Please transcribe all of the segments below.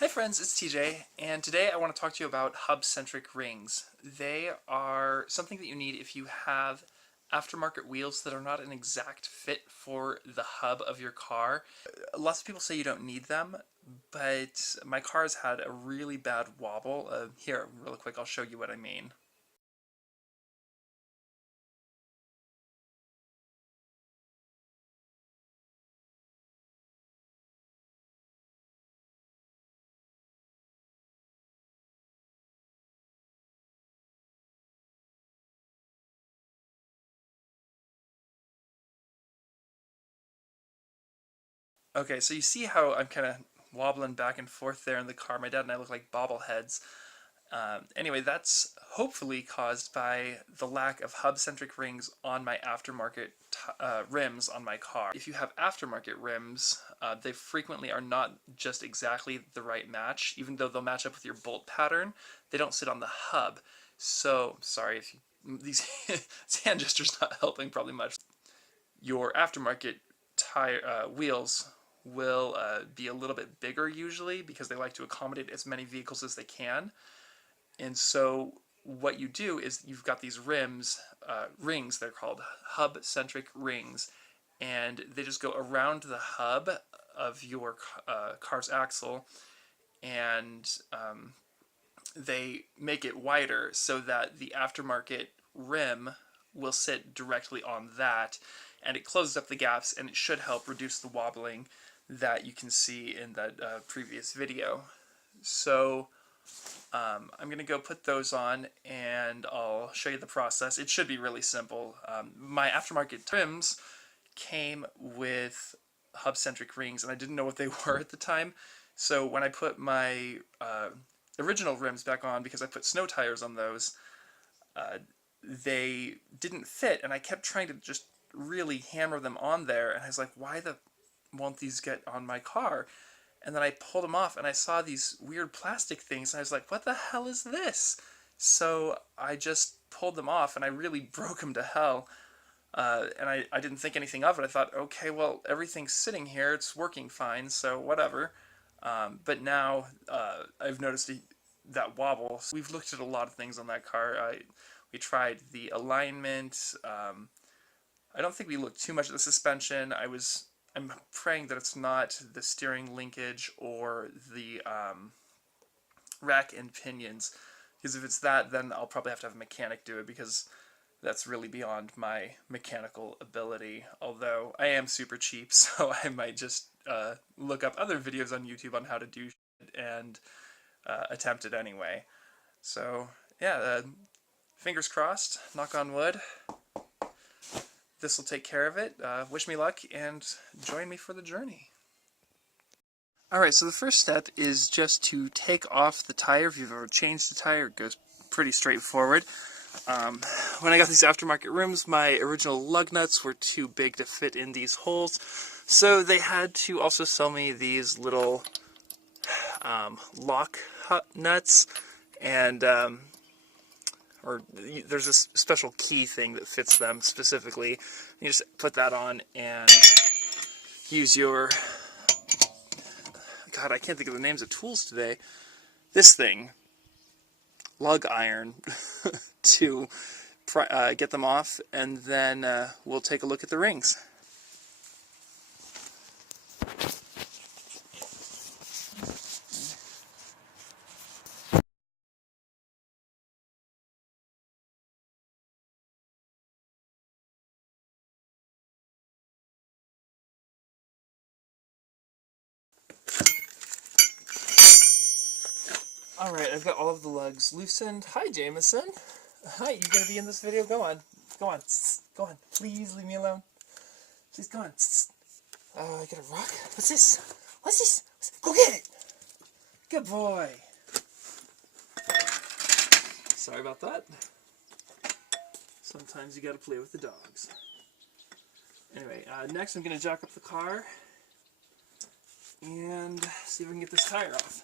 Hi friends, it's TJ, and today I want to talk to you about hub-centric rings. They are something that you need if you have aftermarket wheels that are not an exact fit for the hub of your car. Lots of people say you don't need them, but my car has had a really bad wobble. Here, real quick, I'll show you what I mean. Okay, so you see how I'm kind of wobbling back and forth there in the car. My dad and I look like bobbleheads. Anyway, that's hopefully caused by the lack of hub-centric rings on my aftermarket rims on my car. If you have aftermarket rims, they frequently are not just exactly the right match. Even though they'll match up with your bolt pattern, they don't sit on the hub. So, sorry if you, these hand gestures not helping probably much. Your aftermarket tire wheels will be a little bit bigger usually because they like to accommodate as many vehicles as they can. And so what you do is you've got these rings, they're called hub-centric rings, and they just go around the hub of your car's axle, and they make it wider so that the aftermarket rim will sit directly on that, and it closes up the gaps, and it should help reduce the wobbling that you can see in that previous video. So I'm going to go put those on and I'll show you the process. It should be really simple. My aftermarket trims came with hub-centric rings and I didn't know what they were at the time. So when I put my original rims back on, because I put snow tires on those, they didn't fit and I kept trying to just really hammer them on there, and I was like, why the won't these get on my car? And then I pulled them off and I saw these weird plastic things and I was like, what the hell is this? So I just pulled them off and I really broke them to hell. And I didn't think anything of it. I thought, okay, well, everything's sitting here. It's working fine, so whatever. But now I've noticed that wobble. We've looked at a lot of things on that car. We tried the alignment. I don't think we looked too much at the suspension. I'm praying that it's not the steering linkage or the rack and pinions, because if it's that, then I'll probably have to have a mechanic do it, because that's really beyond my mechanical ability. Although I am super cheap, so I might just look up other videos on YouTube on how to do shit and attempt it anyway. So yeah, fingers crossed, knock on wood. This will take care of it. Wish me luck and join me for the journey. Alright, so the first step is just to take off the tire. If you've ever changed the tire, it goes pretty straightforward. When I got these aftermarket rims, my original lug nuts were too big to fit in these holes, so they had to also sell me these little lock nuts, and or there's this special key thing that fits them specifically. You just put that on and use your, God, I can't think of the names of tools today, this thing, lug iron, to get them off, and then we'll take a look at the rings. Alright, I've got all of the lugs loosened. Hi, Jameson. Hi, you gonna be in this video? Go on. Go on. Go on. Please leave me alone. Please go on. I got a rock? What's this? What's this? Go get it! Good boy. Sorry about that. Sometimes you gotta play with the dogs. Anyway, next I'm gonna jack up the car and see if I can get this tire off.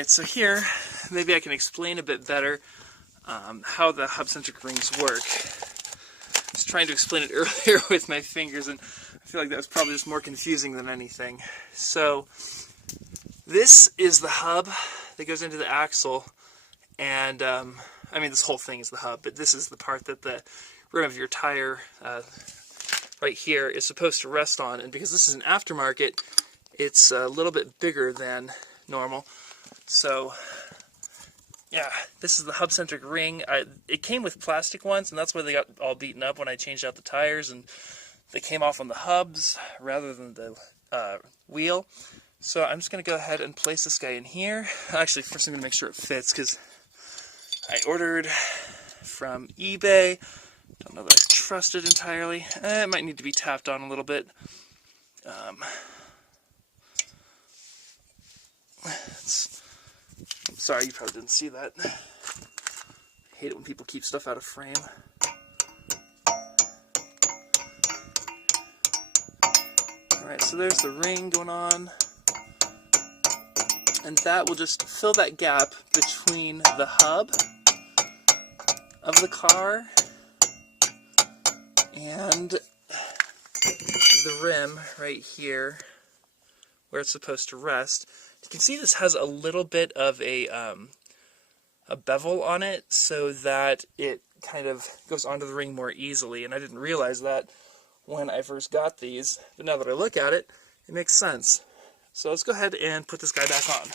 Alright, so here, maybe I can explain a bit better how the hub-centric rings work. I was trying to explain it earlier with my fingers, and I feel like that was probably just more confusing than anything. So, this is the hub that goes into the axle, and I mean this whole thing is the hub, but this is the part that the rim of your tire right here is supposed to rest on, and because this is an aftermarket, it's a little bit bigger than normal. So yeah, this is the hub-centric ring. It came with plastic ones, and that's why they got all beaten up when I changed out the tires, and they came off on the hubs rather than the wheel. So I'm just going to go ahead and place this guy in here. Actually, first I'm going to make sure it fits, because I ordered from eBay. Don't know that I trust it entirely. It might need to be tapped on a little bit. I'm sorry, you probably didn't see that. I hate it when people keep stuff out of frame. Alright, so there's the ring going on. And that will just fill that gap between the hub of the car and the rim right here where it's supposed to rest. You can see this has a little bit of a bevel on it so that it kind of goes onto the ring more easily, and I didn't realize that when I first got these, but now that I look at it, it makes sense. So let's go ahead and put this guy back on.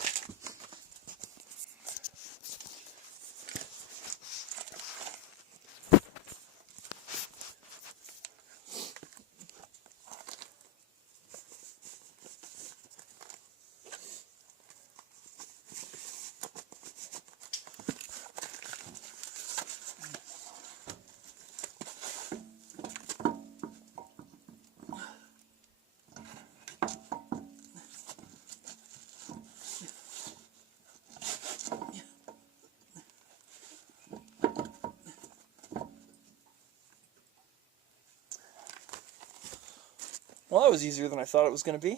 Well, that was easier than I thought it was going to be.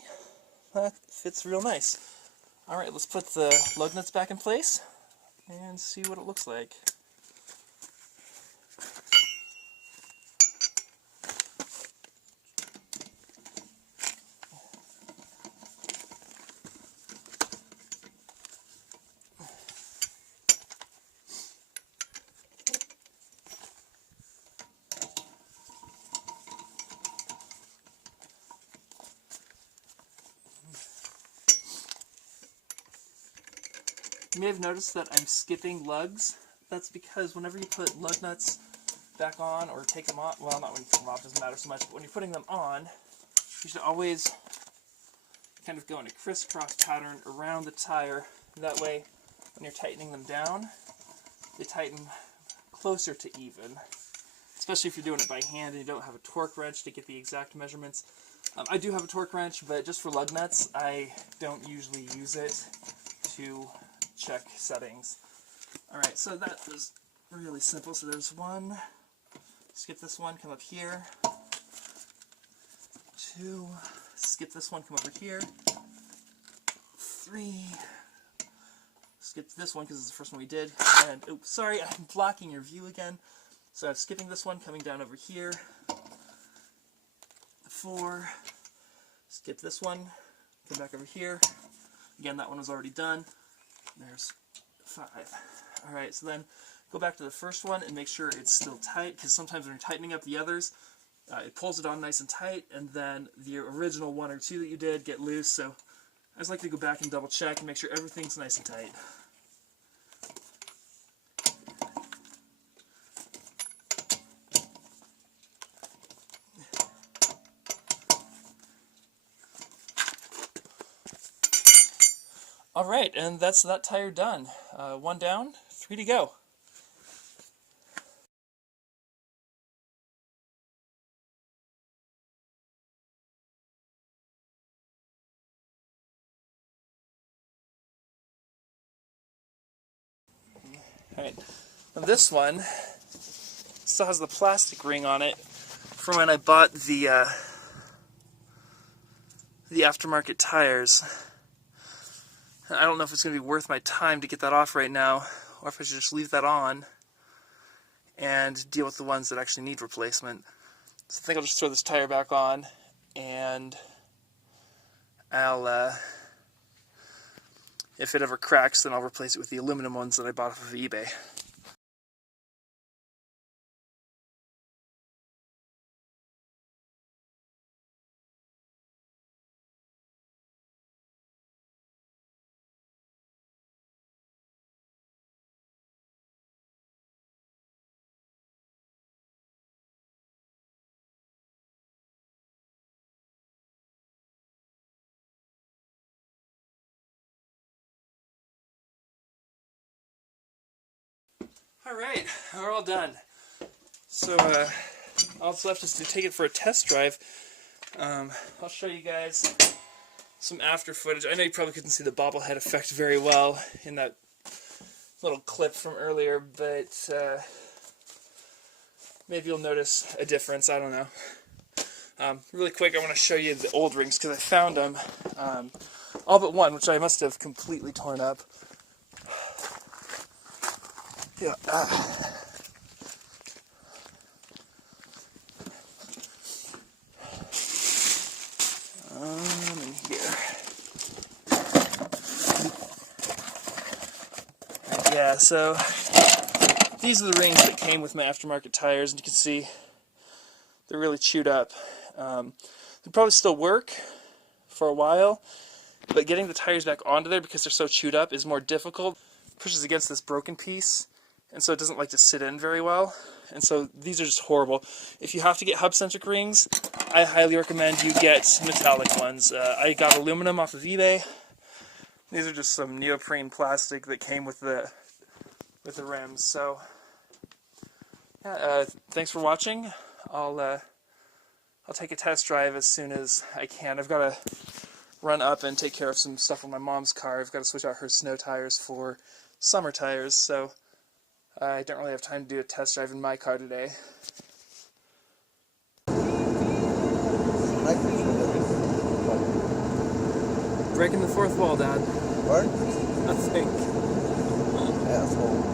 That fits real nice. Alright, let's put the lug nuts back in place and see what it looks like. You may have noticed that I'm skipping lugs. That's because whenever you put lug nuts back on or take them off, well, not when you take them off, doesn't matter so much, but when you're putting them on, you should always kind of go in a crisscross pattern around the tire. That way, when you're tightening them down, they tighten closer to even. Especially if you're doing it by hand and you don't have a torque wrench to get the exact measurements. I do have a torque wrench, but just for lug nuts, I don't usually use it to check settings. Alright, so that was really simple. So there's one, skip this one, come up here. Two, skip this one, come over here. Three, skip this one because it's the first one we did. And, oops, sorry, I'm blocking your view again. So I'm skipping this one, coming down over here. Four, skip this one, come back over here. Again, that one was already done. There's five. Alright, so then go back to the first one and make sure it's still tight, because sometimes when you're tightening up the others, it pulls it on nice and tight, and then the original one or two that you did get loose, so I just like to go back and double check and make sure everything's nice and tight. Alright, and that's that tire done. One down, three to go. Alright, this one still has the plastic ring on it from when I bought the aftermarket tires. I don't know if it's going to be worth my time to get that off right now, or if I should just leave that on and deal with the ones that actually need replacement. So I think I'll just throw this tire back on, and if it ever cracks, then I'll replace it with the aluminum ones that I bought off of eBay. Alright, we're all done. So, all that's left is to take it for a test drive. I'll show you guys some after footage. I know you probably couldn't see the bobblehead effect very well in that little clip from earlier, but maybe you'll notice a difference, I don't know. Really quick, I want to show you the old rings, because I found them, all but one, which I must have completely torn up. Yeah. In here. Yeah, so these are the rings that came with my aftermarket tires, and you can see they're really chewed up. They probably still work for a while, but getting the tires back onto there because they're so chewed up is more difficult. It pushes against this broken piece, and so it doesn't like to sit in very well. And so these are just horrible. If you have to get hub-centric rings, I highly recommend you get metallic ones. I got aluminum off of eBay. These are just some neoprene plastic that came with the rims. So yeah, thanks for watching. I'll take a test drive as soon as I can. I've got to run up and take care of some stuff on my mom's car. I've got to switch out her snow tires for summer tires, so I don't really have time to do a test drive in my car today. Breaking the fourth wall, Dad. What? Nothing. Asshole.